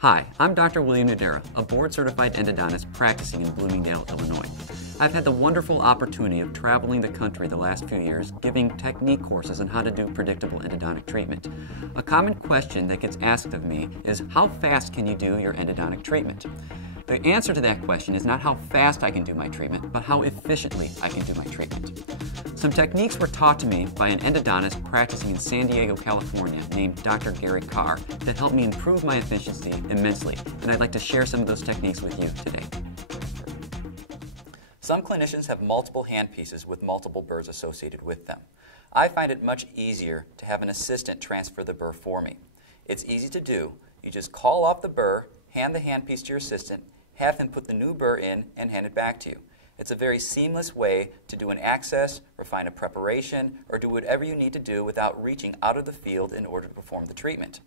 Hi, I'm Dr. William Nudera, a board-certified endodontist practicing in Bloomingdale, Illinois. I've had the wonderful opportunity of traveling the country the last few years, giving technique courses on how to do predictable endodontic treatment. A common question that gets asked of me is, how fast can you do your endodontic treatment? The answer to that question is not how fast I can do my treatment, but how efficiently I can do my treatment. Some techniques were taught to me by an endodontist practicing in San Diego, California, named Dr. Gary Carr, that helped me improve my efficiency immensely, and I'd like to share some of those techniques with you today. Some clinicians have multiple handpieces with multiple burrs associated with them. I find it much easier to have an assistant transfer the burr for me. It's easy to do. You just call off the burr, hand the handpiece to your assistant, have him put the new burr in, and hand it back to you. It's a very seamless way to do an access, refine a preparation, or do whatever you need to do without reaching out of the field in order to perform the treatment.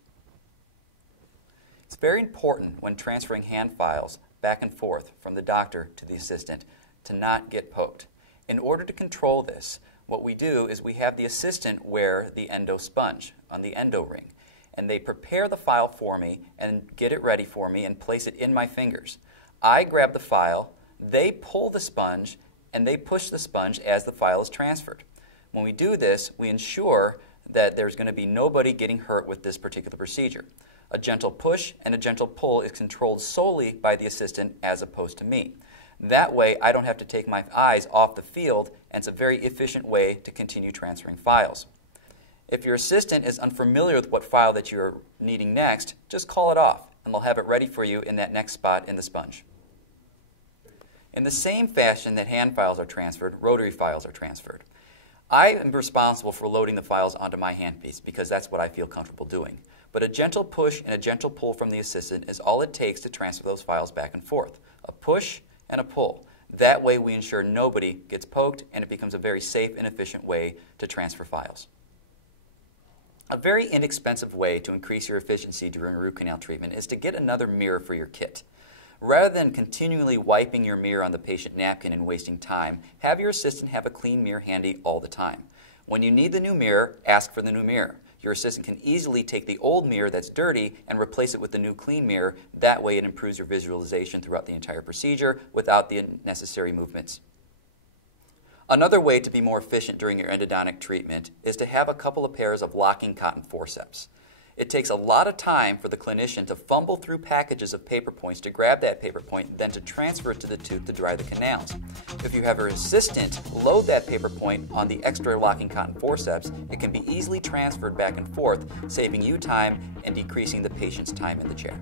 It's very important when transferring hand files back and forth from the doctor to the assistant to not get poked. In order to control this, what we do is we have the assistant wear the endo sponge on the endo ring, and they prepare the file for me and get it ready for me and place it in my fingers. I grab the file, they pull the sponge, and they push the sponge as the file is transferred. When we do this, we ensure that there's going to be nobody getting hurt with this particular procedure. A gentle push and a gentle pull is controlled solely by the assistant as opposed to me. That way, I don't have to take my eyes off the field, and it's a very efficient way to continue transferring files. If your assistant is unfamiliar with what file that you're needing next, just call it off, and they'll have it ready for you in that next spot in the sponge. In the same fashion that hand files are transferred, rotary files are transferred. I am responsible for loading the files onto my handpiece because that's what I feel comfortable doing. But a gentle push and a gentle pull from the assistant is all it takes to transfer those files back and forth. A push and a pull. That way we ensure nobody gets poked, and it becomes a very safe and efficient way to transfer files. A very inexpensive way to increase your efficiency during root canal treatment is to get another mirror for your kit. Rather than continually wiping your mirror on the patient napkin and wasting time, have your assistant have a clean mirror handy all the time. When you need the new mirror, ask for the new mirror. Your assistant can easily take the old mirror that's dirty and replace it with the new clean mirror. That way it improves your visualization throughout the entire procedure without the unnecessary movements. Another way to be more efficient during your endodontic treatment is to have a couple of pairs of locking cotton forceps. It takes a lot of time for the clinician to fumble through packages of paper points to grab that paper point, then to transfer it to the tooth to dry the canals. If you have your assistant load that paper point on the extra locking cotton forceps, it can be easily transferred back and forth, saving you time and decreasing the patient's time in the chair.